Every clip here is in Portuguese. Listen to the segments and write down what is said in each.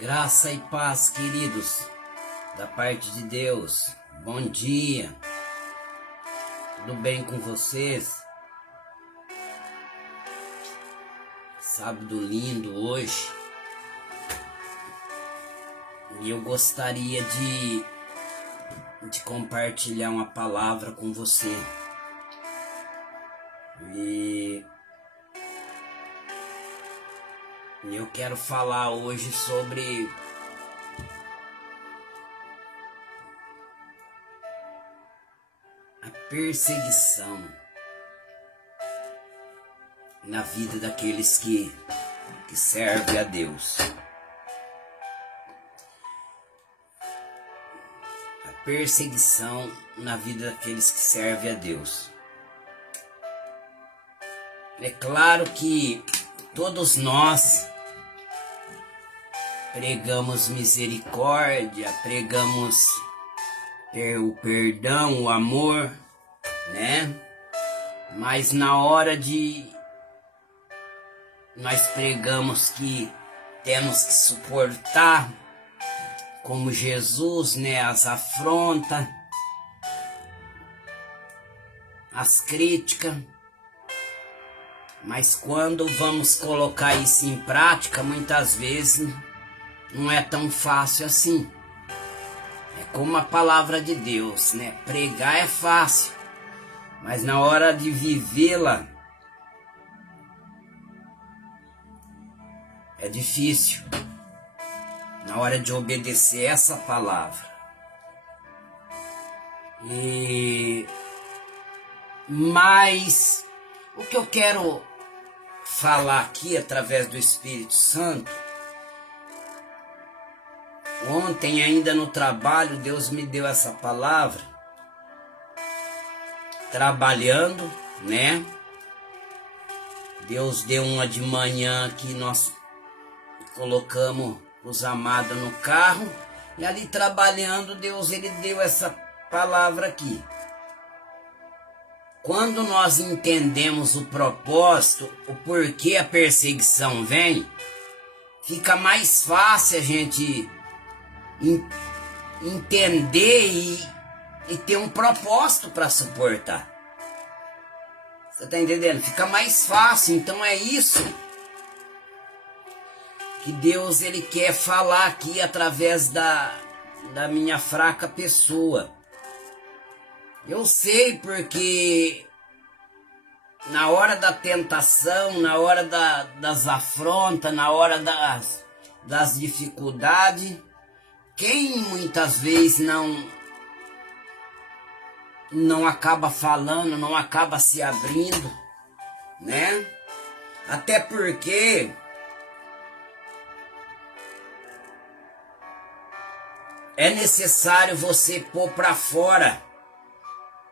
Graça e paz, queridos, da parte de Deus. Bom dia. Tudo bem com vocês? Sábado lindo hoje. E eu gostaria de compartilhar uma palavra com você. E eu quero falar hoje sobre a perseguição na vida daqueles que servem a Deus. A perseguição na vida daqueles que servem a Deus. É claro que todos nós pregamos misericórdia, pregamos o perdão, o amor, né? Mas na hora de nós pregamos que temos que suportar, como Jesus, né? As afrontas, as críticas. Mas quando vamos colocar isso em prática, muitas vezes não é tão fácil assim. É como a palavra de Deus, né? Pregar é fácil, mas na hora de vivê-la é difícil. Na hora de obedecer essa palavra. Mas o que eu quero falar aqui através do Espírito Santo, ontem ainda no trabalho Deus me deu essa palavra, trabalhando, né? Deus deu uma de manhã que nós colocamos os amados no carro, e ali trabalhando Deus ele deu essa palavra aqui. Quando nós entendemos o propósito, o porquê a perseguição vem, fica mais fácil a gente entender e ter um propósito para suportar. Você está entendendo? Fica mais fácil. Então é isso que Deus ele quer falar aqui através da minha fraca pessoa. Eu sei porque na hora da tentação, na hora das afrontas, na hora das dificuldades, quem muitas vezes não acaba falando, não acaba se abrindo, né? Até porque é necessário você pôr para fora,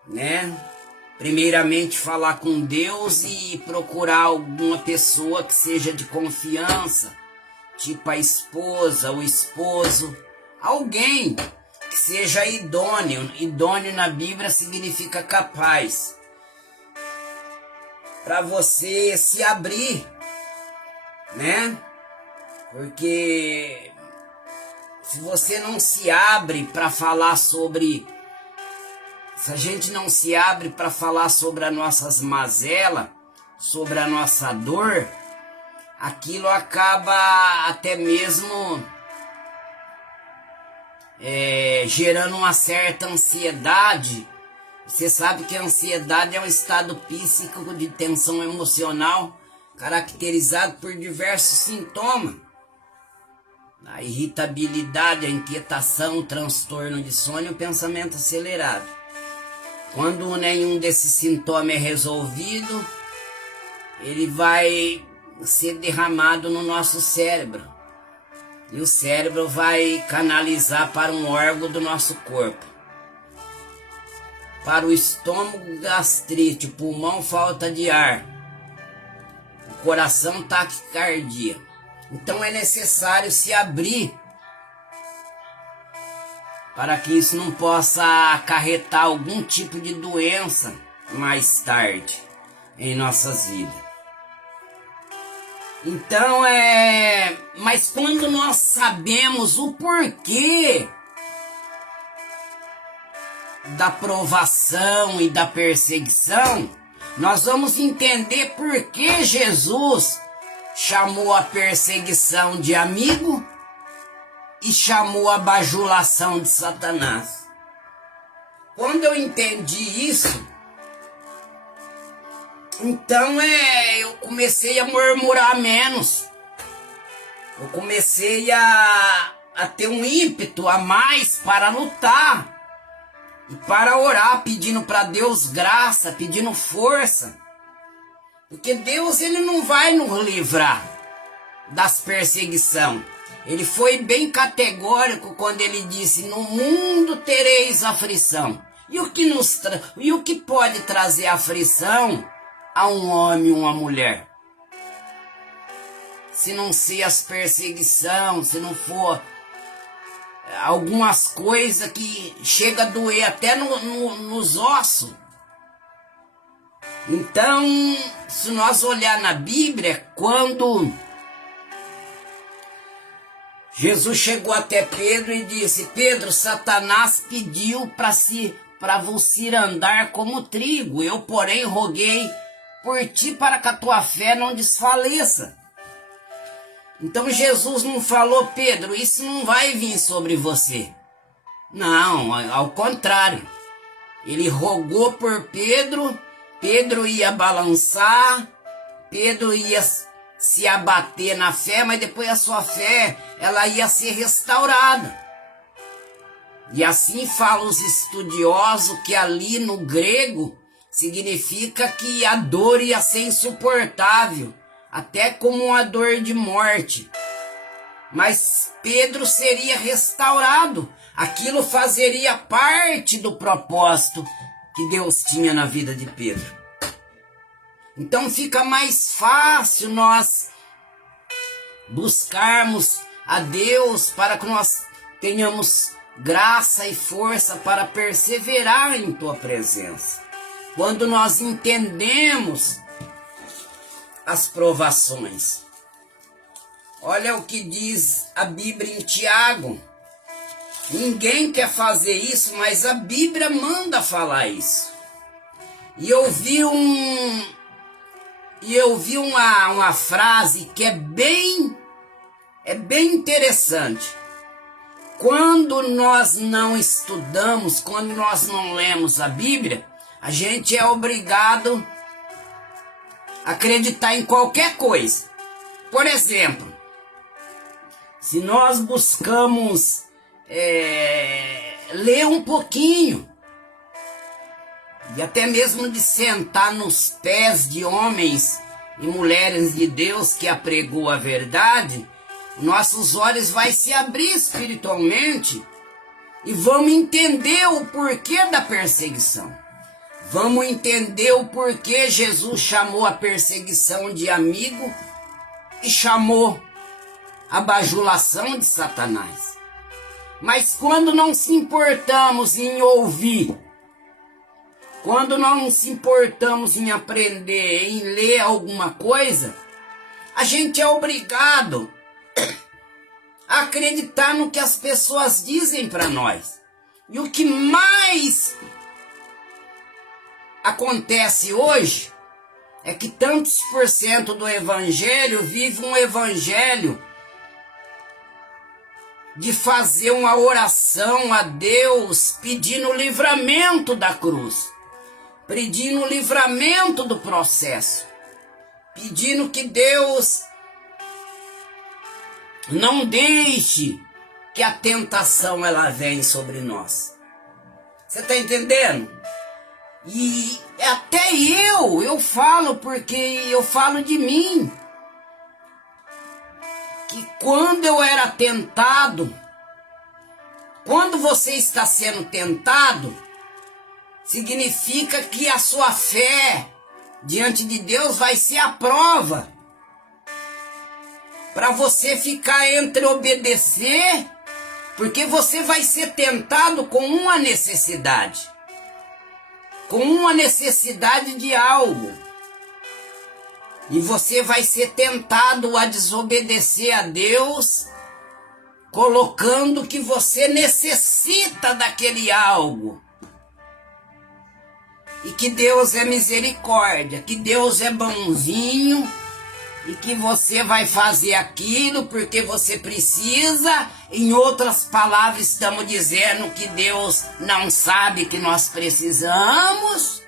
né? Primeiramente falar com Deus e procurar alguma pessoa que seja de confiança, tipo a esposa, o esposo, alguém que seja idôneo. Idôneo na Bíblia significa capaz, para você se abrir, né? Porque se você não se abre para falar sobre, se a gente não se abre para falar sobre as nossas mazelas, sobre a nossa dor, aquilo acaba até mesmo gerando uma certa ansiedade. Você sabe que a ansiedade é um estado psíquico de tensão emocional caracterizado por diversos sintomas. A irritabilidade, a inquietação, o transtorno de sono e o pensamento acelerado. Quando nenhum desses sintomas é resolvido, ele vai ser derramado no nosso cérebro. E o cérebro vai canalizar para um órgão do nosso corpo. Para o estômago, gastrite, o pulmão, falta de ar. O coração, taquicardia. Então é necessário se abrir para que isso não possa acarretar algum tipo de doença mais tarde em nossas vidas. Então mas quando nós sabemos o porquê da provação e da perseguição, nós vamos entender por que Jesus chamou a perseguição de amigo e chamou a bajulação de Satanás. Quando eu entendi isso, então eu comecei a murmurar menos. Eu comecei a ter um ímpeto a mais para lutar e para orar, pedindo para Deus graça, pedindo força. Porque Deus, ele não vai nos livrar das perseguições. Ele foi bem categórico quando ele disse: no mundo tereis aflição. E o que pode trazer aflição a um homem e uma mulher? Se não ser as perseguições, se não for algumas coisas que chega a doer até nos ossos. Então, se nós olhar na Bíblia, quando Jesus chegou até Pedro e disse: Pedro, Satanás pediu para você andar como trigo. Eu, porém, roguei por ti para que a tua fé não desfaleça. Então Jesus não falou: Pedro, isso não vai vir sobre você. Não, ao contrário. Ele rogou por Pedro, Pedro ia balançar, Pedro ia se abater na fé, mas depois a sua fé, ela ia ser restaurada. E assim falam os estudiosos que ali no grego significa que a dor ia ser insuportável, até como uma dor de morte. Mas Pedro seria restaurado. Aquilo fazeria parte do propósito que Deus tinha na vida de Pedro. Então fica mais fácil nós buscarmos a Deus para que nós tenhamos graça e força para perseverar em tua presença. Quando nós entendemos as provações. Olha o que diz a Bíblia em Tiago. Ninguém quer fazer isso, mas a Bíblia manda falar isso. E eu vi uma frase que é bem interessante. Quando nós não estudamos, quando nós não lemos a Bíblia, a gente é obrigado a acreditar em qualquer coisa. Por exemplo, se nós buscamos ler um pouquinho, e até mesmo de sentar nos pés de homens e mulheres de Deus que apregou a verdade, nossos olhos vai se abrir espiritualmente e vamos entender o porquê da perseguição. Vamos entender o porquê Jesus chamou a perseguição de amigo e chamou a bajulação de Satanás. Mas quando não se importamos em ouvir, quando não nos importamos em aprender, em ler alguma coisa, a gente é obrigado a acreditar no que as pessoas dizem para nós. E o que mais acontece hoje é que tantos por cento do evangelho vive um evangelho de fazer uma oração a Deus pedindo o livramento da cruz, pedindo o livramento do processo, pedindo que Deus não deixe que a tentação ela venha sobre nós. Você está entendendo? E até eu falo, porque eu falo de mim, que quando eu era tentado, quando você está sendo tentado, significa que a sua fé diante de Deus vai ser a prova para você ficar entre obedecer, porque você vai ser tentado com uma necessidade de algo. E você vai ser tentado a desobedecer a Deus, colocando que você necessita daquele algo. E que Deus é misericórdia, que Deus é bonzinho, e que você vai fazer aquilo porque você precisa. Em outras palavras, estamos dizendo que Deus não sabe que nós precisamos,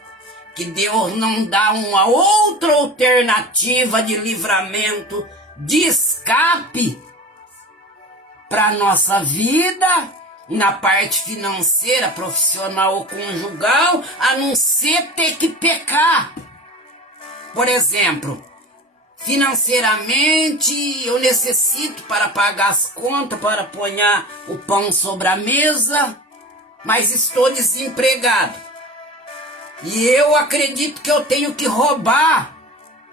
que Deus não dá uma outra alternativa de livramento, de escape para a nossa vida, na parte financeira, profissional ou conjugal, a não ser ter que pecar. Por exemplo, financeiramente eu necessito para pagar as contas, para pôr o pão sobre a mesa, mas estou desempregado. E eu acredito que eu tenho que roubar,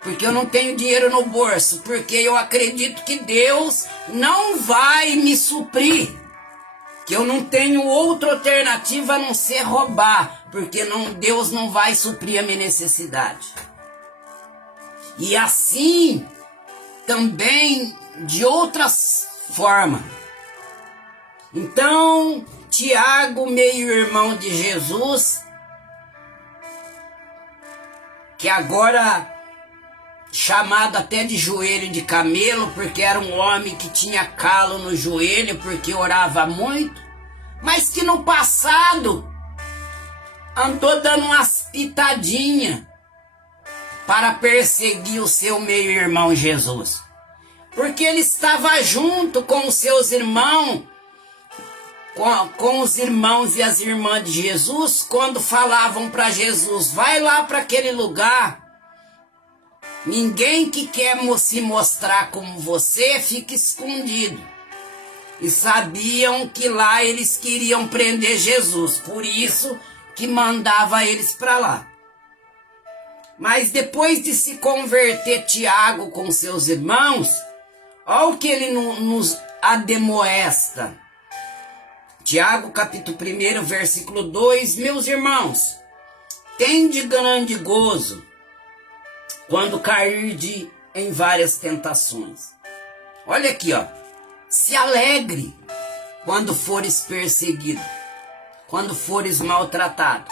porque eu não tenho dinheiro no bolso, porque eu acredito que Deus não vai me suprir, que eu não tenho outra alternativa a não ser roubar, porque Deus não vai suprir a minha necessidade. E assim, também de outras formas. Então, Tiago, meio-irmão de Jesus, que agora chamado até de joelho de camelo, porque era um homem que tinha calo no joelho, porque orava muito, mas que no passado andou dando umas pitadinhas para perseguir o seu meio-irmão Jesus, porque ele estava junto com os seus irmãos, com os irmãos e as irmãs de Jesus, quando falavam para Jesus, vai lá para aquele lugar, ninguém que quer se mostrar como você fica escondido. E sabiam que lá eles queriam prender Jesus, por isso que mandava eles para lá. Mas depois de se converter Tiago com seus irmãos, olha o que ele nos ademoesta. Tiago capítulo 1, versículo 2, meus irmãos, tende grande gozo quando cairde em várias tentações. Olha aqui, ó. Se alegre quando fores perseguido, quando fores maltratado,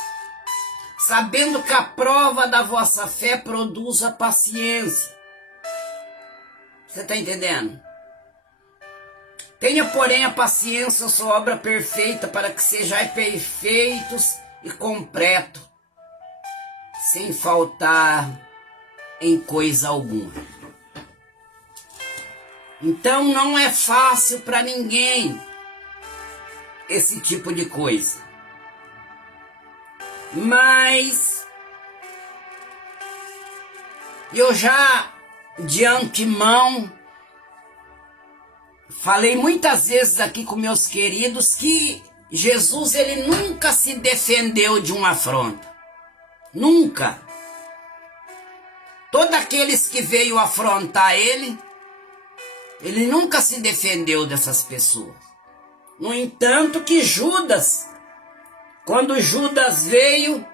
sabendo que a prova da vossa fé produz a paciência. Você está entendendo? Tenha, porém, a paciência, sua obra perfeita, para que sejais perfeitos e completos, sem faltar em coisa alguma. Então não é fácil para ninguém esse tipo de coisa. Mas eu já de antemão falei muitas vezes aqui com meus queridos que Jesus ele nunca se defendeu de uma afronta. Nunca. Todos aqueles que veio afrontar ele nunca se defendeu dessas pessoas. No entanto que Judas, quando Judas veio,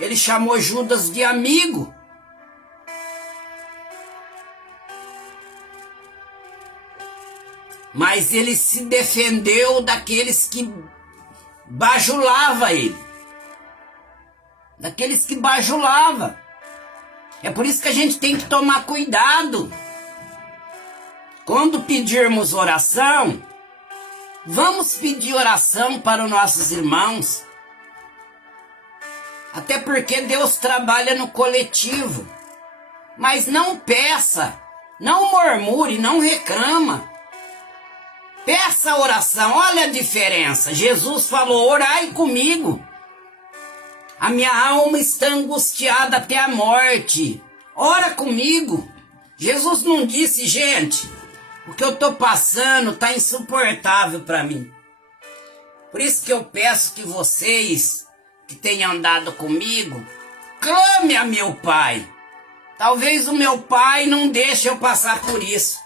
ele chamou Judas de amigo. Mas ele se defendeu daqueles que bajulavam ele. Daqueles que bajulavam. É por isso que a gente tem que tomar cuidado. Quando pedirmos oração, vamos pedir oração para os nossos irmãos. Até porque Deus trabalha no coletivo. Mas não peça, não murmure, não reclama. Peça oração, olha a diferença. Jesus falou, orai comigo. A minha alma está angustiada até a morte. Ora comigo. Jesus não disse, gente, o que eu estou passando está insuportável para mim. Por isso que eu peço que vocês que têm andado comigo, clame a meu Pai. Talvez o meu Pai não deixe eu passar por isso.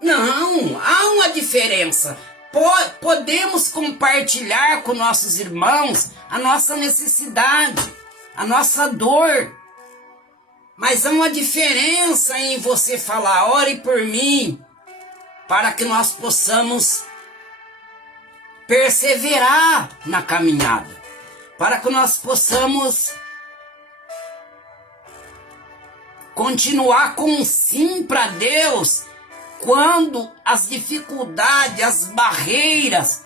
Não, há uma diferença. Podemos compartilhar com nossos irmãos a nossa necessidade, a nossa dor. Mas há uma diferença em você falar, ore por mim, para que nós possamos perseverar na caminhada, para que nós possamos continuar com um sim para Deus, quando as dificuldades, as barreiras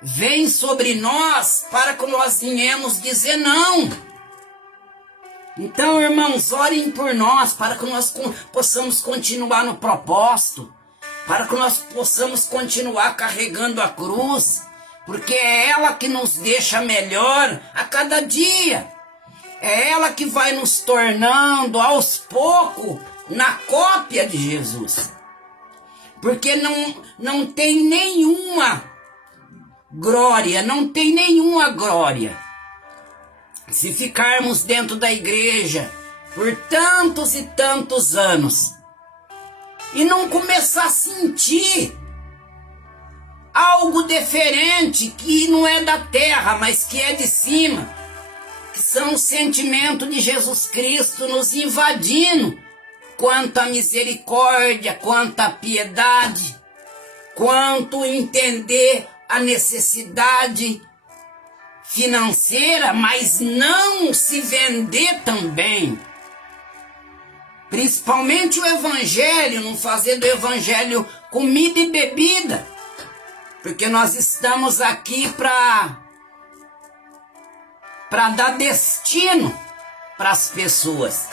vêm sobre nós, para que nós venhamos dizer não. Então, irmãos, orem por nós, para que nós possamos continuar no propósito, para que nós possamos continuar carregando a cruz, porque é ela que nos deixa melhor a cada dia. É ela que vai nos tornando aos poucos na cópia de Jesus. Porque não tem nenhuma glória, se ficarmos dentro da igreja por tantos e tantos anos e não começar a sentir algo diferente que não é da terra, mas que é de cima, que são os sentimentos de Jesus Cristo nos invadindo, quanto a misericórdia, quanto a piedade, quanto entender a necessidade financeira, mas não se vender também. Principalmente o evangelho, não fazer do evangelho comida e bebida, porque nós estamos aqui para dar destino para as pessoas.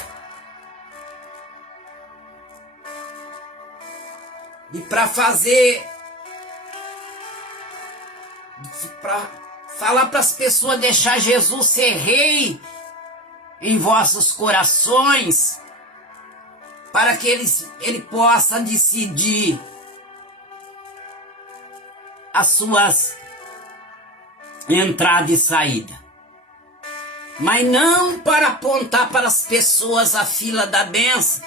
E para falar para as pessoas deixar Jesus ser rei em vossos corações, para que ele possa decidir as suas entrada e saída. Mas não para apontar para as pessoas a fila da bênção,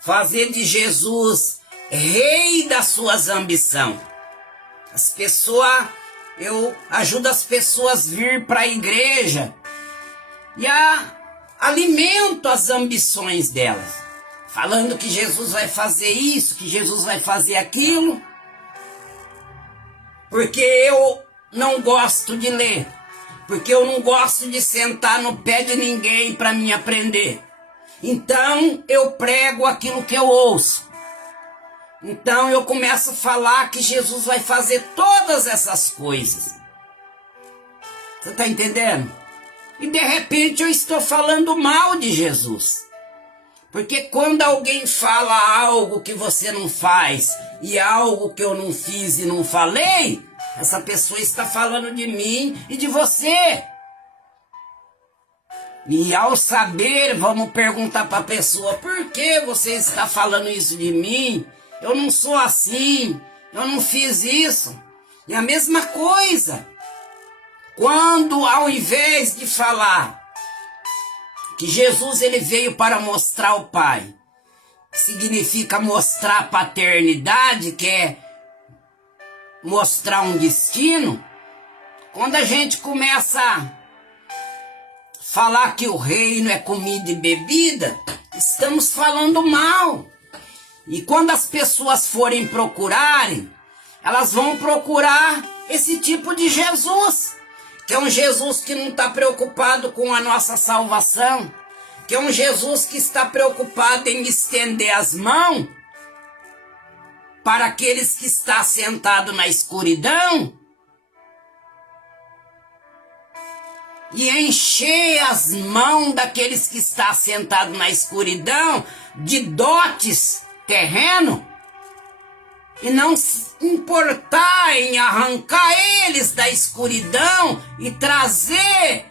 fazer de Jesus rei das suas ambições. As pessoas, eu ajudo as pessoas a vir para a igreja e alimento as ambições delas, falando que Jesus vai fazer isso, que Jesus vai fazer aquilo, porque eu não gosto de ler, porque eu não gosto de sentar no pé de ninguém para mim aprender. Então eu prego aquilo que eu ouço. Então eu começo a falar que Jesus vai fazer todas essas coisas. Você está entendendo? E de repente eu estou falando mal de Jesus. Porque quando alguém fala algo que você não faz e algo que eu não fiz e não falei, essa pessoa está falando de mim e de você. E ao saber, vamos perguntar para a pessoa: por que você está falando isso de mim? Eu não sou assim, eu não fiz isso. E a mesma coisa, quando ao invés de falar que Jesus ele veio para mostrar o Pai, que significa mostrar a paternidade, que é mostrar um destino, quando a gente começa a falar que o reino é comida e bebida, estamos falando mal. E quando as pessoas forem procurarem, elas vão procurar esse tipo de Jesus, que é um Jesus que não está preocupado com a nossa salvação, que é um Jesus que está preocupado em estender as mãos para aqueles que estão sentados na escuridão e encher as mãos daqueles que estão sentados na escuridão de dotes terreno e não se importar em arrancar eles da escuridão e trazer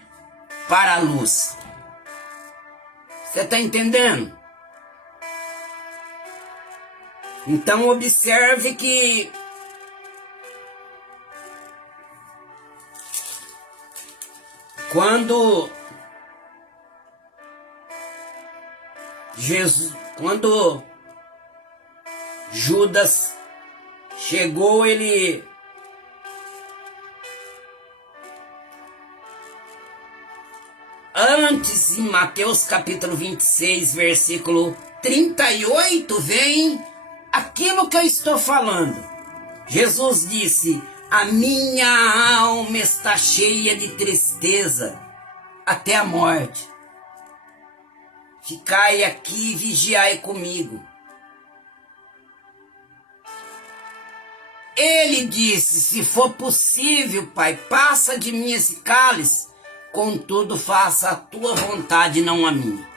para a luz. Você está entendendo? Então observe que quando Judas chegou, ele antes, em Mateus capítulo 26, versículo 38, vem aquilo que eu estou falando. Jesus disse: a minha alma está cheia de tristeza até a morte. Ficai aqui e vigiai comigo. Ele disse: se for possível, Pai, passa de mim esse cálice, contudo faça a tua vontade, não a minha.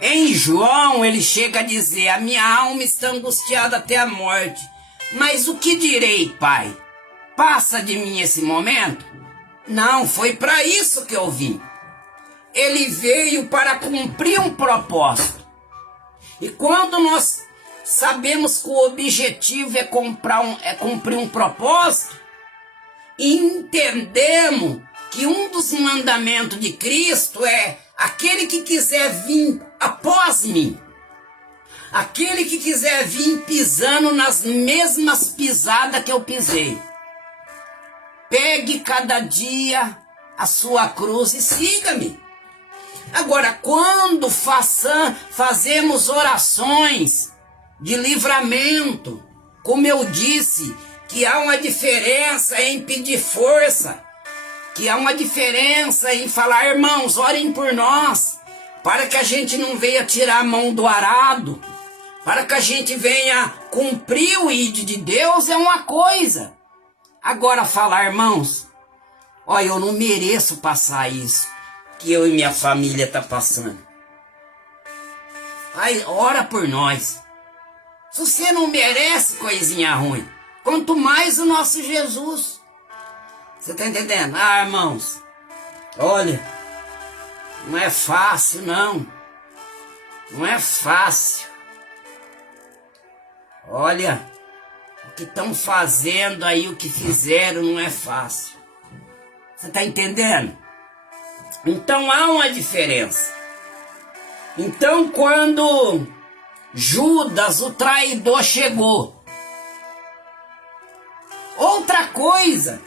Em João ele chega a dizer: a minha alma está angustiada até a morte. Mas o que direi, Pai? Passa de mim esse momento? Não, foi para isso que eu vim. Ele veio para cumprir um propósito. E quando nós sabemos que o objetivo é cumprir um propósito, e entendemos que um dos mandamentos de Cristo é: aquele que quiser vir após mim, aquele que quiser vir pisando nas mesmas pisadas que eu pisei, pegue cada dia a sua cruz e siga-me. Agora, quando fazemos orações de livramento, como eu disse, que há uma diferença em pedir força, que há uma diferença em falar: irmãos, orem por nós, para que a gente não venha tirar a mão do arado, para que a gente venha cumprir o ID de Deus, é uma coisa. Agora falar: irmãos, olha, eu não mereço passar isso que eu e minha família tá passando. Aí, ora por nós. Se você não merece coisinha ruim, quanto mais o nosso Jesus. Você está entendendo? Ah, irmãos, olha, não é fácil, não. Não é fácil. Olha, o que estão fazendo aí, o que fizeram, não é fácil. Você está entendendo? Então há uma diferença. Então, quando Judas, o traidor, chegou, outra coisa,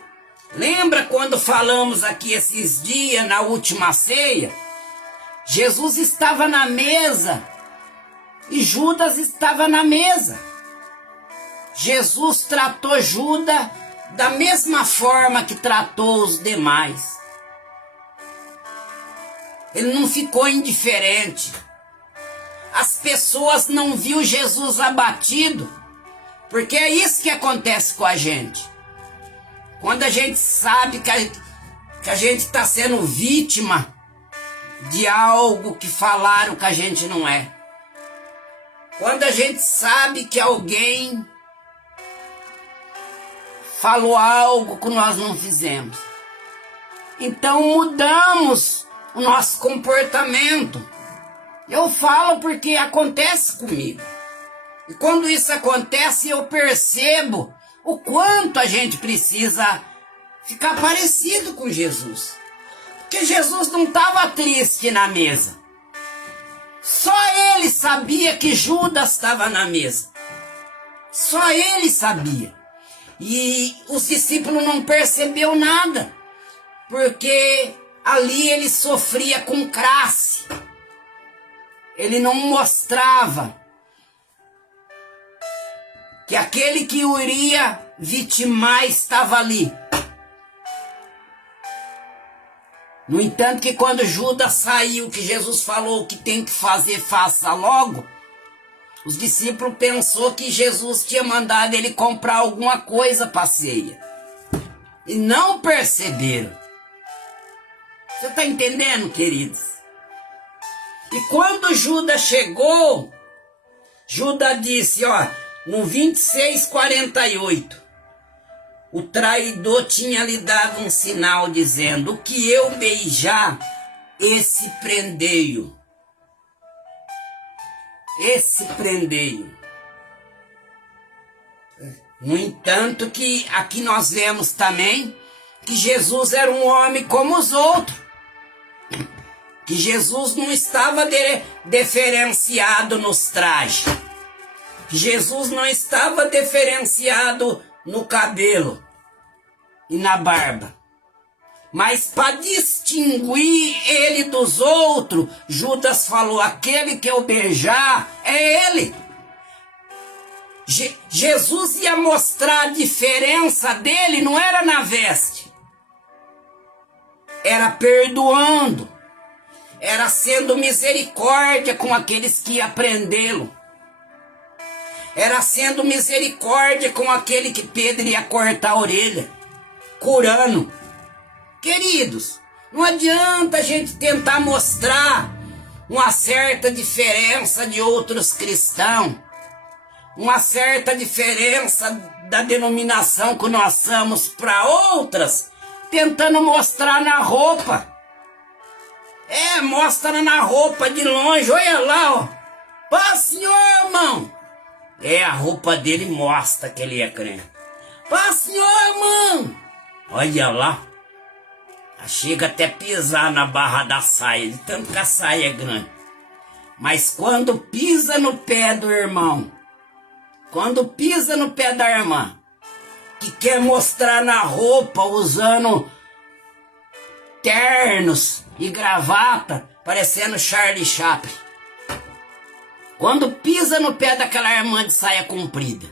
lembra quando falamos aqui esses dias, na última ceia? Jesus estava na mesa e Judas estava na mesa. Jesus tratou Judas da mesma forma que tratou os demais. Ele não ficou indiferente. As pessoas não viu Jesus abatido, porque é isso que acontece com a gente. Quando a gente sabe que a gente está sendo vítima de algo que falaram que a gente não é. Quando a gente sabe que alguém falou algo que nós não fizemos, então mudamos o nosso comportamento. Eu falo porque acontece comigo. E quando isso acontece, eu percebo o quanto a gente precisa ficar parecido com Jesus. Porque Jesus não estava triste na mesa. Só ele sabia que Judas estava na mesa. Só ele sabia. E os discípulos não perceberam nada, porque ali ele sofria com crasse. Ele não mostrava que aquele que o iria vitimar estava ali. No entanto, que quando Judas saiu, que Jesus falou que tem que fazer, faça logo, os discípulos pensou que Jesus tinha mandado ele comprar alguma coisa para a ceia. E não perceberam. Você está entendendo, queridos? E quando Judas chegou, Judas disse, no 26:48, o traidor tinha lhe dado um sinal dizendo: o que eu beijar, esse prendei-o. Esse prendei-o. No entanto, que aqui nós vemos também que Jesus era um homem como os outros. Que Jesus não estava diferenciado nos trajes. Que Jesus não estava diferenciado no cabelo e na barba. Mas para distinguir ele dos outros, Judas falou: aquele que eu beijar é ele. Jesus ia mostrar a diferença dele, não era na veste, era perdoando, era sendo misericórdia com aqueles que iam prendê-lo, era sendo misericórdia com aquele que Pedro ia cortar a orelha, curando. Queridos, não adianta a gente tentar mostrar uma certa diferença de outros cristãos, uma certa diferença da denominação que nós somos para outras, tentando mostrar na roupa. Mostra na roupa de longe, olha lá, ó. Paz, Senhor, irmão. A roupa dele mostra que ele é crente. Paz, Senhor, irmão. Olha lá. Chega até pisar na barra da saia, de tanto que a saia é grande. Mas quando pisa no pé do irmão, quando pisa no pé da irmã, que quer mostrar na roupa usando ternos e gravata, parecendo Charlie Chaplin. Quando pisa no pé daquela irmã de saia comprida,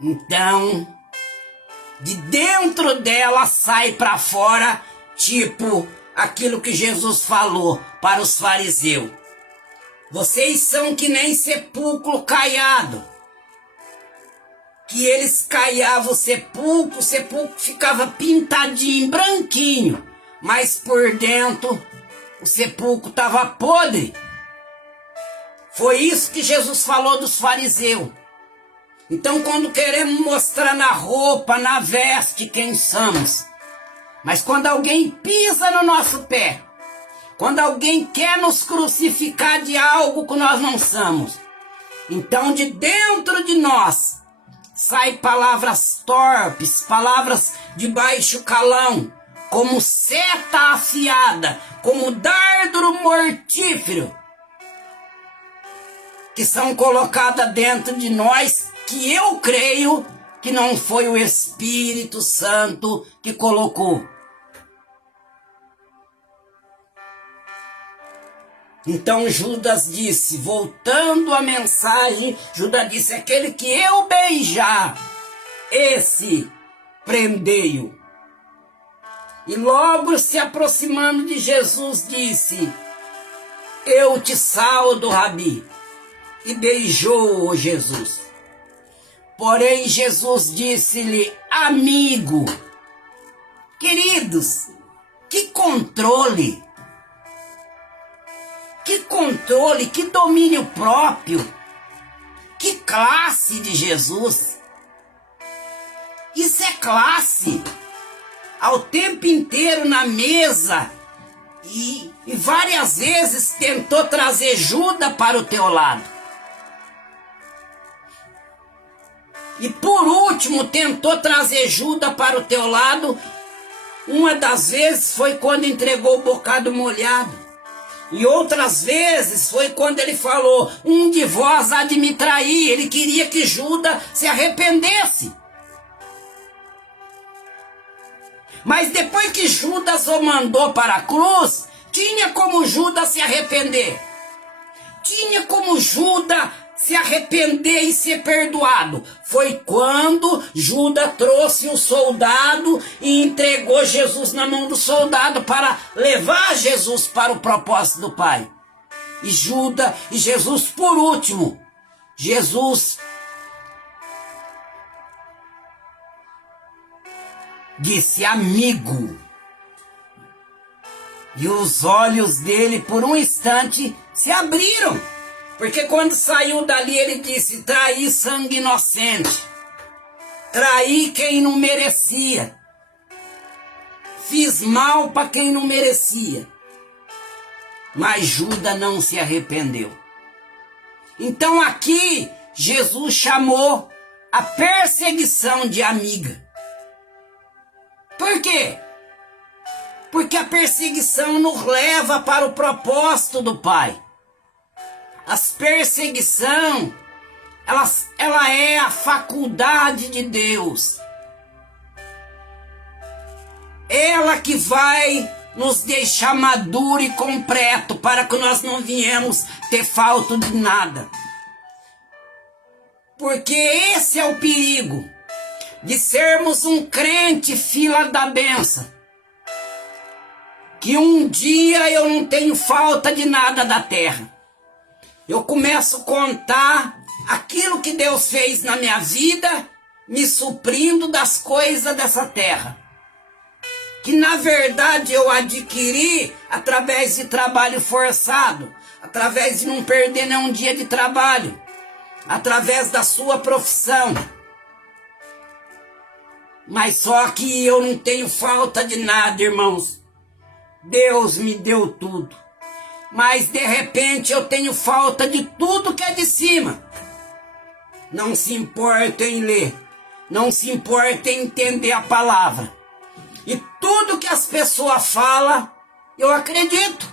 então de dentro dela sai para fora, tipo aquilo que Jesus falou para os fariseus: vocês são que nem sepulcro caiado. Que eles caiavam o sepulcro ficava pintadinho, branquinho, mas por dentro o sepulcro estava podre. Foi isso que Jesus falou dos fariseus. Então, quando queremos mostrar na roupa, na veste quem somos, mas quando alguém pisa no nosso pé, quando alguém quer nos crucificar de algo que nós não somos, então de dentro de nós sai palavras torpes, palavras de baixo calão, como seta afiada, como dardo mortífero, que são colocadas dentro de nós, que eu creio que não foi o Espírito Santo que colocou. Então Judas disse, voltando à mensagem, Judas disse: aquele que eu beijar, esse prendei-o. E logo se aproximando de Jesus disse: eu te saúdo, Rabi. E beijou Jesus. Porém Jesus disse-lhe: amigo. Queridos, que controle! Que controle, que domínio próprio, que classe de Jesus. Isso é classe. Ao tempo inteiro na mesa e várias vezes tentou trazer Judas para o teu lado. E por último tentou trazer Judas para o teu lado. Uma das vezes foi quando entregou o bocado molhado. E outras vezes foi quando ele falou: um de vós há de me trair. Ele queria que Judas se arrependesse. Mas depois que Judas o mandou para a cruz, tinha como Judas se arrepender. Tinha como Judas se arrepender e ser perdoado. Foi quando Judas trouxe o soldado e entregou Jesus na mão do soldado para levar Jesus para o propósito do Pai. E Jesus por último. Jesus disse: amigo. E os olhos dele por um instante se abriram. Porque quando saiu dali ele disse: traí sangue inocente, traí quem não merecia, fiz mal para quem não merecia. Mas Judas não se arrependeu. Então aqui Jesus chamou a perseguição de amiga. Por quê? Porque a perseguição nos leva para o propósito do Pai. As perseguição, ela é a faculdade de Deus. ela que vai nos deixar maduro e completo para que nós não viemos ter falta de nada. Porque esse é o perigo de sermos um crente fila da benção. Que um dia eu não tenho falta de nada da terra. Eu começo a contar aquilo que Deus fez na minha vida, me suprindo das coisas dessa terra. Que na verdade eu adquiri através de trabalho forçado, através de não perder nenhum dia de trabalho, através da sua profissão. Mas só que eu não tenho falta de nada, irmãos. Deus me deu tudo. Mas de repente eu tenho falta de tudo que é de cima. Não se importa em ler, não se importa em entender a palavra. E tudo que as pessoas falam, eu acredito.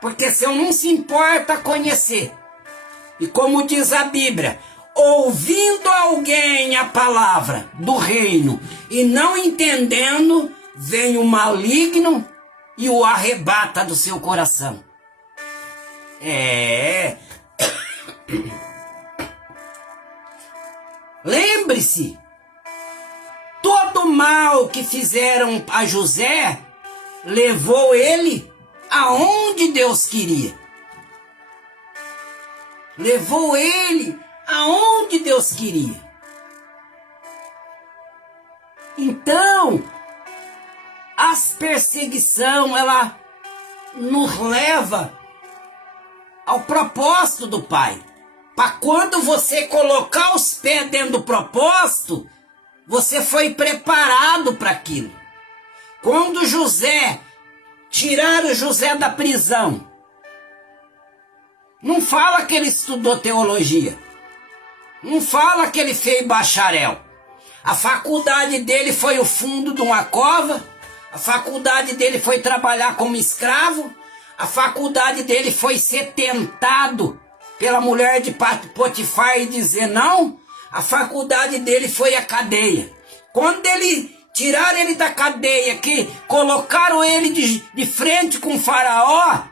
Porque se eu não se importa a conhecer. E como diz a Bíblia, ouvindo alguém a palavra do reino e não entendendo, vem o maligno e o arrebata do seu coração. Lembre-se, todo mal que fizeram a José levou ele aonde Deus queria. Levou ele aonde Deus queria. Então, as perseguições, ela nos leva ao propósito do Pai. Para quando você colocar os pés dentro do propósito, você foi preparado para aquilo. Quando José, tiraram José da prisão, não fala que ele estudou teologia, não fala que ele fez bacharel. A faculdade dele foi o fundo de uma cova, a faculdade dele foi trabalhar como escravo, a faculdade dele foi ser tentado pela mulher de Potifar e dizer não, a faculdade dele foi a cadeia. Quando ele tiraram ele da cadeia, que colocaram ele de frente com o faraó,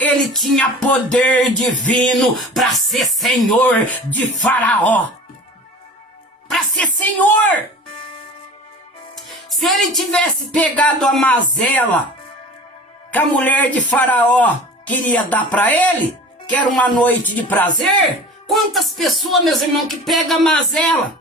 ele tinha poder divino para ser senhor de faraó. Para ser senhor. Se ele tivesse pegado a mazela que a mulher de faraó queria dar para ele, que era uma noite de prazer, quantas pessoas, meus irmãos, que pegam a mazela?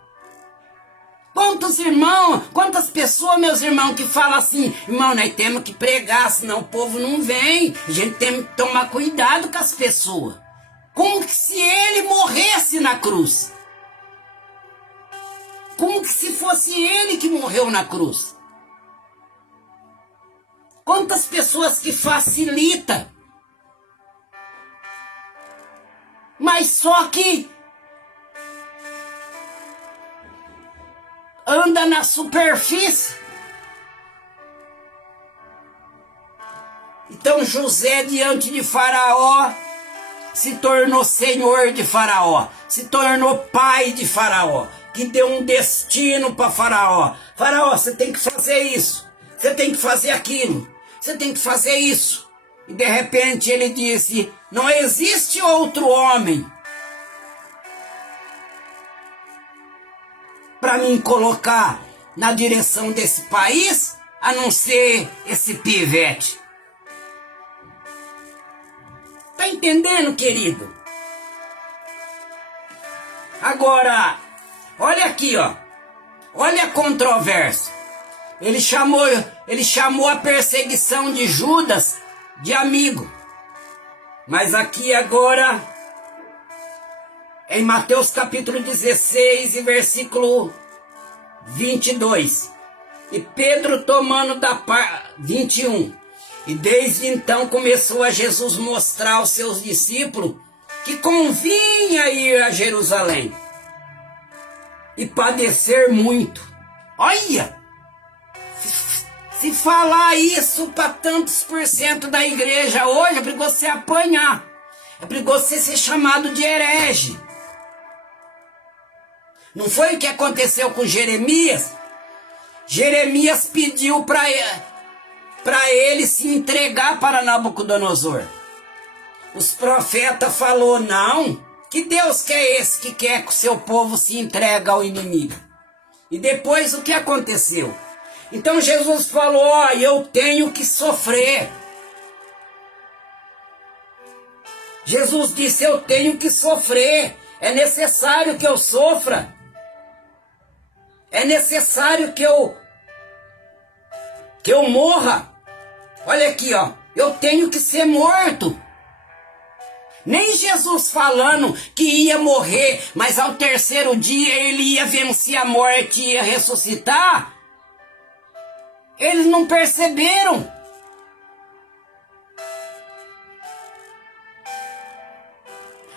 Quantas pessoas, meus irmãos, que falam assim, irmão, nós temos que pregar, senão o povo não vem, a gente tem que tomar cuidado com as pessoas. Como que se ele morresse na cruz? Como que se fosse ele que morreu na cruz? Quantas pessoas que facilitam, mas só que anda na superfície. Então José, diante de Faraó, se tornou senhor de Faraó, se tornou pai de Faraó, que deu um destino para Faraó. Faraó, você tem que fazer isso, você tem que fazer aquilo, você tem que fazer isso. E de repente ele disse, não existe outro homem para mim colocar na direção desse país, a não ser esse pivete. Tá entendendo, querido? Agora, olha aqui, ó. Olha a controvérsia. Ele chamou a perseguição de Judas de amigo. Mas aqui agora, em Mateus capítulo 16 e versículo 22. E Pedro tomando da parte 21. E desde então começou a Jesus mostrar aos seus discípulos que convinha ir a Jerusalém e padecer muito. Olha! Se falar isso para tantos por cento da igreja hoje, é perigoso você apanhar. É perigoso você ser chamado de herege. Não foi o que aconteceu com Jeremias? Jeremias pediu para para ele se entregar para Nabucodonosor. Os profetas falaram, não, que Deus que é esse que quer que o seu povo se entregue ao inimigo? E depois o que aconteceu? Então Jesus falou, ó, eu tenho que sofrer. Jesus disse, eu tenho que sofrer. É necessário que eu sofra. É necessário que eu morra. Olha aqui, ó, eu tenho que ser morto. Nem Jesus falando que ia morrer, mas ao terceiro dia ele ia vencer a morte e ia ressuscitar. Eles não perceberam.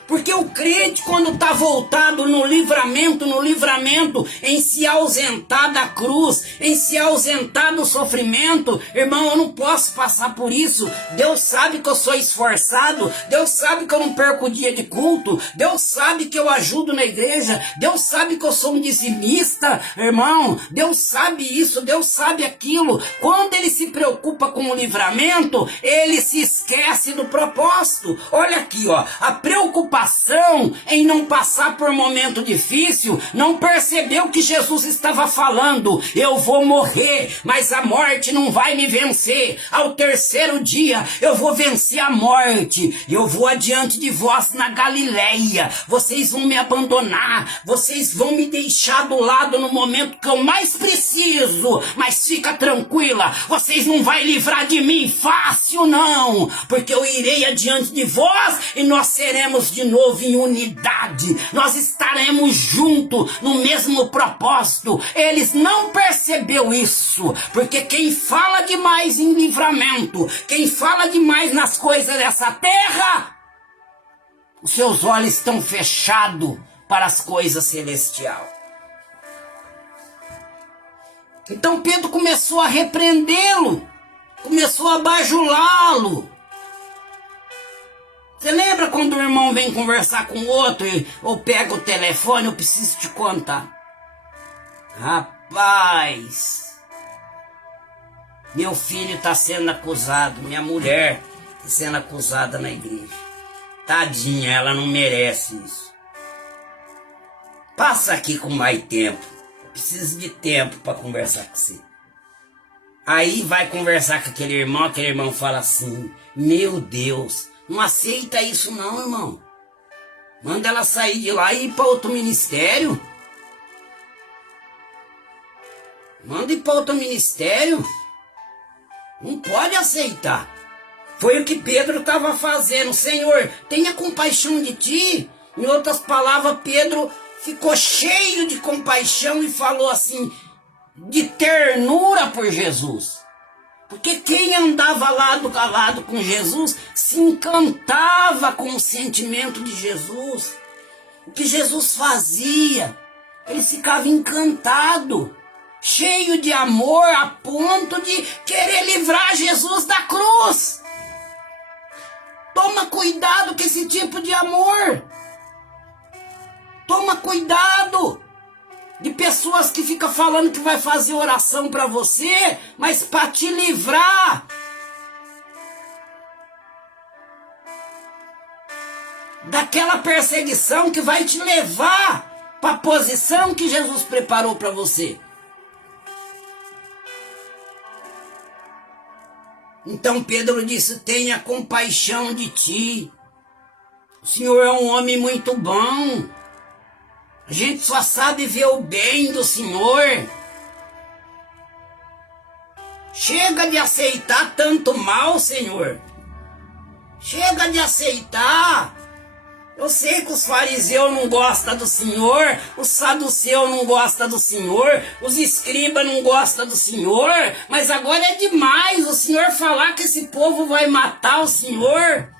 Porque o crente, quando está voltado no livramento, em se ausentar da cruz, em se ausentar do sofrimento, irmão, eu não posso passar por isso. Deus sabe que eu sou esforçado, Deus sabe que eu não perco o dia de culto, Deus sabe que eu ajudo na igreja, Deus sabe que eu sou um dizimista, irmão, Deus sabe isso, Deus sabe aquilo. Quando ele se preocupa com o livramento, ele se esquece do propósito. Olha aqui, ó, a preocupação em não passar por momento difícil, não percebeu que Jesus estava falando, eu vou morrer, mas a morte não vai me vencer, ao terceiro dia eu vou vencer a morte, eu vou adiante de vós na Galileia, vocês vão me abandonar, vocês vão me deixar do lado no momento que eu mais preciso, mas fica tranquila, vocês não vão livrar de mim fácil não, porque eu irei adiante de vós e nós seremos de novo em unidade, nós estaremos juntos no mesmo propósito. Eles não percebeu isso, porque quem fala demais em livramento, quem fala demais nas coisas dessa terra, os seus olhos estão fechados para as coisas celestiais. Então Pedro começou a repreendê-lo, começou a bajulá-lo. Você lembra quando o irmão vem conversar com o outro ou pega o telefone, eu preciso te contar. Rapaz, meu filho está sendo acusado, minha mulher está sendo acusada na igreja. Tadinha, ela não merece isso. Passa aqui com mais tempo, eu preciso de tempo para conversar com você. Aí vai conversar com aquele irmão fala assim, meu Deus, não aceita isso não, irmão. Manda ela sair de lá e ir para outro ministério. Manda ir para outro ministério. Não pode aceitar. Foi o que Pedro estava fazendo. Senhor, tenha compaixão de ti. Em outras palavras, Pedro ficou cheio de compaixão e falou assim, de ternura por Jesus. Porque quem andava lado a lado com Jesus se encantava com o sentimento de Jesus. O que Jesus fazia, ele ficava encantado, cheio de amor a ponto de querer livrar Jesus da cruz. Toma cuidado com esse tipo de amor. Toma cuidado de pessoas que ficam falando que vai fazer oração para você, mas para te livrar daquela perseguição que vai te levar para a posição que Jesus preparou para você. Então Pedro disse, tenha compaixão de ti. O Senhor é um homem muito bom. A gente só sabe ver o bem do Senhor. Chega de aceitar tanto mal, Senhor. Chega de aceitar. Eu sei que os fariseus não gostam do Senhor, os saduceus não gostam do Senhor, os escribas não gostam do Senhor, mas agora é demais o Senhor falar que esse povo vai matar o Senhor.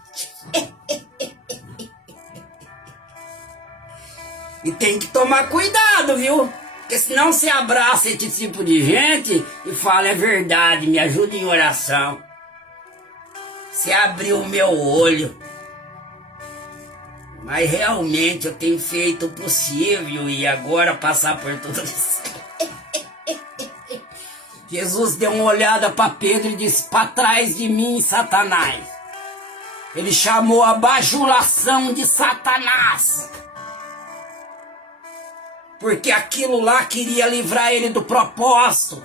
E tem que tomar cuidado, viu? Porque senão você abraça esse tipo de gente e fala, é verdade, me ajuda em oração. Você abriu o meu olho. Mas realmente eu tenho feito o possível e agora passar por tudo isso. Jesus deu uma olhada para Pedro e disse: para trás de mim, Satanás. Ele chamou a bajulação de Satanás. Porque aquilo lá queria livrar ele do propósito.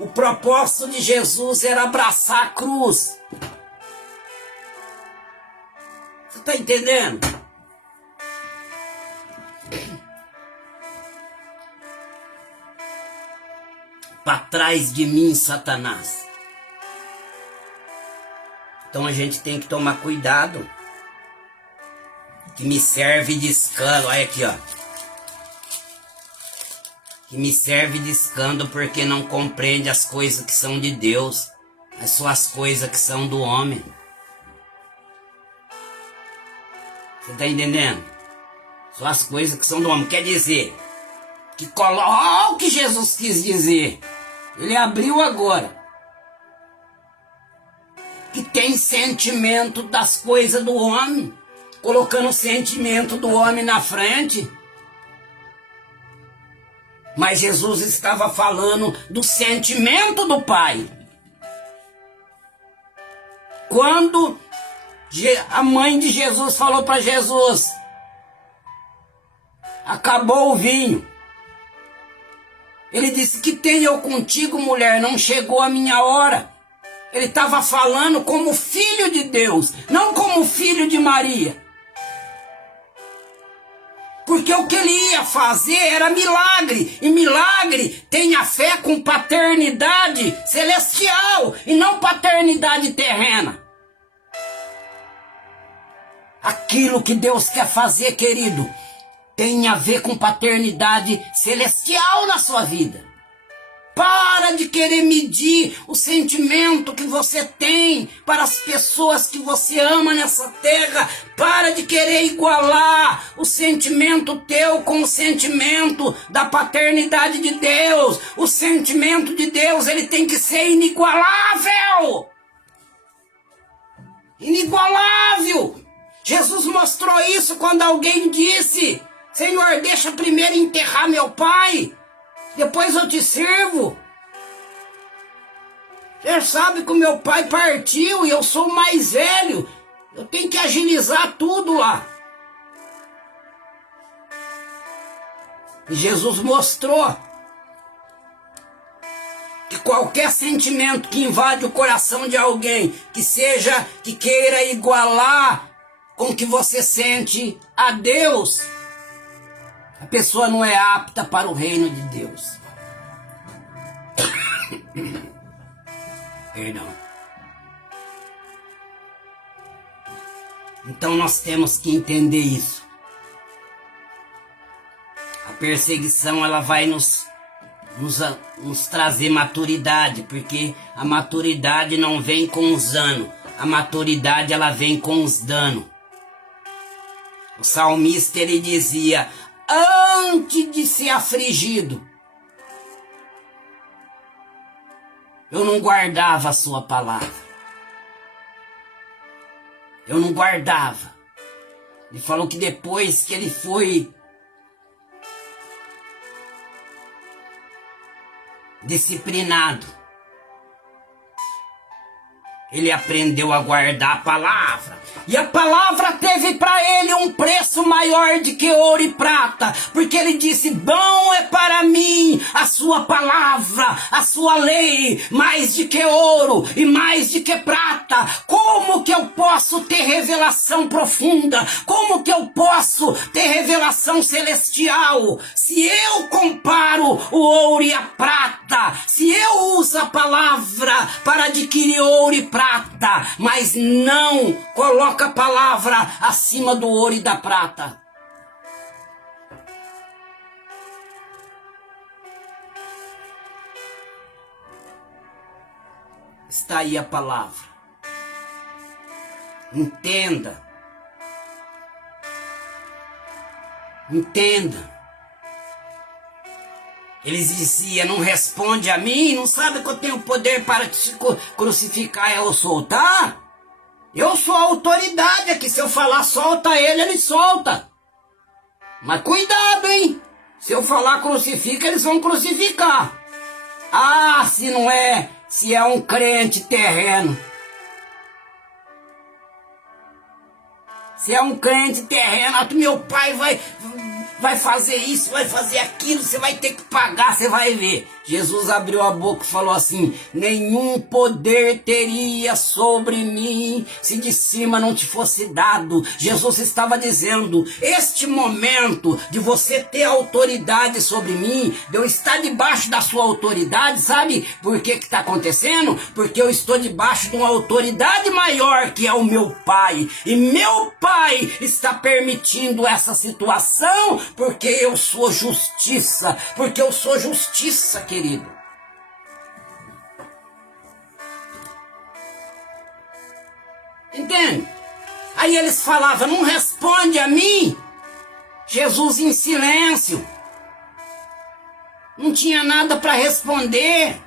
O propósito de Jesus era abraçar a cruz. Você está entendendo? Para trás de mim, Satanás. Então a gente tem que tomar cuidado. Que me serve de escândalo. Olha aqui, ó. Que me serve de escândalo porque não compreende as coisas que são de Deus. Mas só as coisas que são do homem. Você tá entendendo? Só as coisas que são do homem. Quer dizer, que olha o que Jesus quis dizer. Ele abriu agora. Que tem sentimento das coisas do homem. Colocando o sentimento do homem na frente. Mas Jesus estava falando do sentimento do Pai. Quando a mãe de Jesus falou para Jesus: acabou o vinho. Ele disse: que tenho eu contigo, mulher, não chegou a minha hora. Ele estava falando como filho de Deus, não como filho de Maria. Porque o que ele ia fazer era milagre. E milagre tem a fé com paternidade celestial e não paternidade terrena. Aquilo que Deus quer fazer, querido, tem a ver com paternidade celestial na sua vida. Para de querer medir o sentimento que você tem para as pessoas que você ama nessa terra. Para de querer igualar o sentimento teu com o sentimento da paternidade de Deus. O sentimento de Deus, ele tem que ser inigualável. Inigualável. Jesus mostrou isso quando alguém disse: Senhor, deixa primeiro enterrar meu pai, depois eu te sirvo. Você sabe que o meu pai partiu e eu sou o mais velho. Eu tenho que agilizar tudo lá. E Jesus mostrou que qualquer sentimento que invade o coração de alguém, que queira igualar com o que você sente a Deus, a pessoa não é apta para o reino de Deus. Perdão. Então nós temos que entender isso. A perseguição, ela vai nos trazer maturidade, porque a maturidade não vem com os anos. A maturidade, ela vem com os danos. O salmista, ele dizia: antes de ser afligido, eu não guardava a sua palavra. Eu não guardava. Ele falou que depois que ele foi disciplinado, ele aprendeu a guardar a palavra. E a palavra teve para ele um preço maior de que ouro e prata. Porque ele disse: bom é para mim a sua palavra, a sua lei, mais de que ouro e mais de que prata. Como que eu posso ter revelação profunda? Como que eu posso ter revelação celestial? Se eu comparo o ouro e a prata, se eu uso a palavra para adquirir ouro e prata, mas não coloca a palavra acima do ouro e da prata. Está aí a palavra. Entenda. Entenda. Eles diziam: não responde a mim, não sabe que eu tenho poder para te crucificar e eu soltar? Eu sou a autoridade aqui, se eu falar solta ele, ele solta. Mas cuidado, hein? Se eu falar crucifica, eles vão crucificar. Ah, se não é, se é um crente terreno. Se é um crente terreno, meu pai vai fazer isso, vai fazer aquilo, você vai ter que pagar, você vai ver. Jesus abriu a boca e falou assim: nenhum poder teria sobre mim se de cima não te fosse dado. Jesus estava dizendo: este momento de você ter autoridade sobre mim, de eu estar debaixo da sua autoridade, sabe por que está acontecendo? Porque eu estou debaixo de uma autoridade maior, que é o meu Pai. E meu Pai está permitindo essa situação porque eu sou justiça. Porque eu sou justiça, querido. Entende? Aí eles falavam: não responde a mim. Jesus em silêncio. Não tinha nada para responder.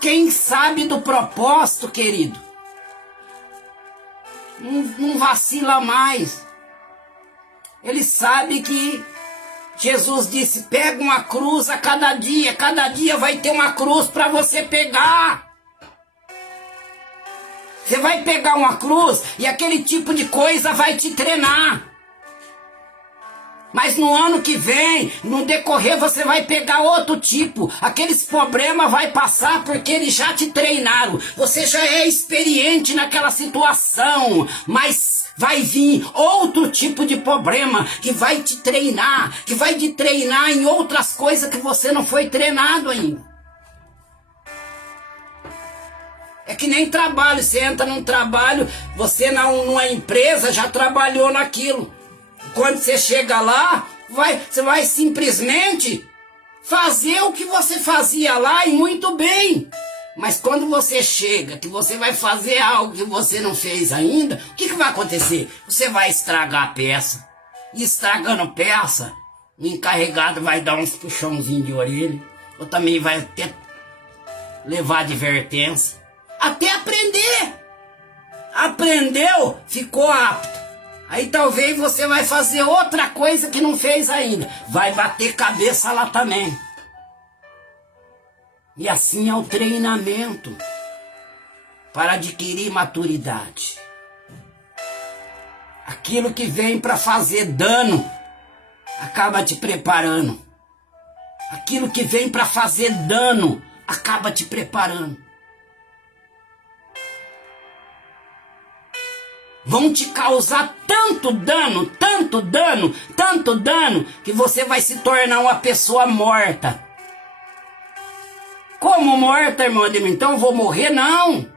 Quem sabe do propósito, querido, não vacila mais. Ele sabe que Jesus disse: pega uma cruz a cada dia vai ter uma cruz para você pegar. Você vai pegar uma cruz e aquele tipo de coisa vai te treinar. Mas no ano que vem, no decorrer, você vai pegar outro tipo. Aqueles problemas vai passar porque eles já te treinaram. Você já é experiente naquela situação, mas vai vir outro tipo de problema que vai te treinar, que vai te treinar em outras coisas que você não foi treinado ainda. É que nem trabalho, você entra num trabalho, você numa empresa já trabalhou naquilo. Quando você chega lá, você vai simplesmente fazer o que você fazia lá e muito bem. Mas quando você chega, que você vai fazer algo que você não fez ainda, o que vai acontecer? Você vai estragar a peça. E estragando peça, o encarregado vai dar uns puxãozinhos de orelha, ou também vai até levar advertência. Até aprender. Aprendeu, ficou apto. Aí talvez você vai fazer outra coisa que não fez ainda. Vai bater cabeça lá também. E assim é o treinamento para adquirir maturidade. Aquilo que vem para fazer dano acaba te preparando. Aquilo que vem para fazer dano acaba te preparando. Vão te causar tanto dano, tanto dano, tanto dano, que você vai se tornar uma pessoa morta. Como morta, irmão Ademir? Então eu vou morrer? Não.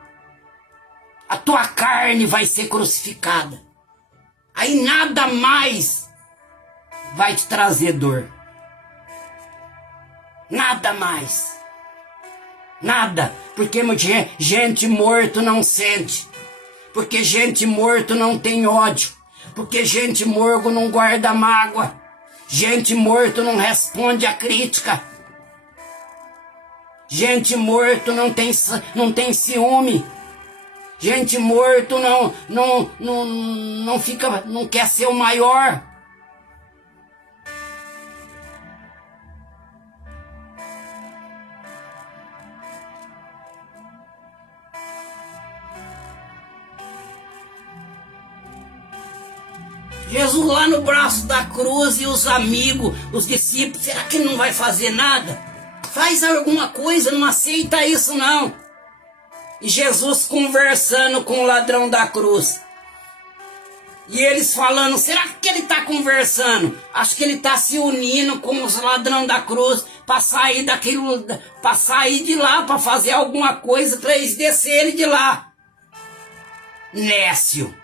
A tua carne vai ser crucificada. Aí nada mais vai te trazer dor. Nada mais. Nada. Porque gente morto não sente. Porque gente morto não tem ódio. Porque gente morto não guarda mágoa. Gente morto não responde a crítica. Gente morto não tem ciúme. Gente morto não quer ser o maior. Jesus lá no braço da cruz e os amigos, os discípulos, será que não vai fazer nada? Faz alguma coisa, não aceita isso não. E Jesus conversando com o ladrão da cruz. E eles falando: será que ele está conversando? Acho que ele está se unindo com os ladrões da cruz para sair daquilo, para sair de lá, para fazer alguma coisa, para eles descerem de lá. Nécio.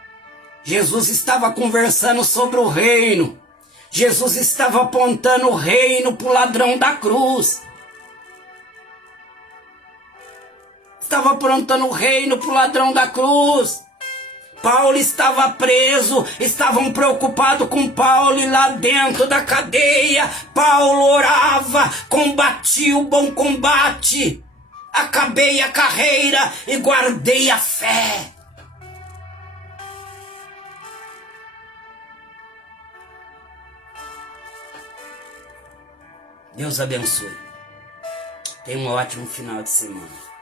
Jesus estava conversando sobre o reino. Jesus estava apontando o reino para o ladrão da cruz. Estava apontando o reino para o ladrão da cruz. Paulo estava preso, estavam preocupados com Paulo e lá dentro da cadeia. Paulo orava, combati o bom combate, acabei a carreira e guardei a fé. Deus abençoe. Tenha um ótimo final de semana.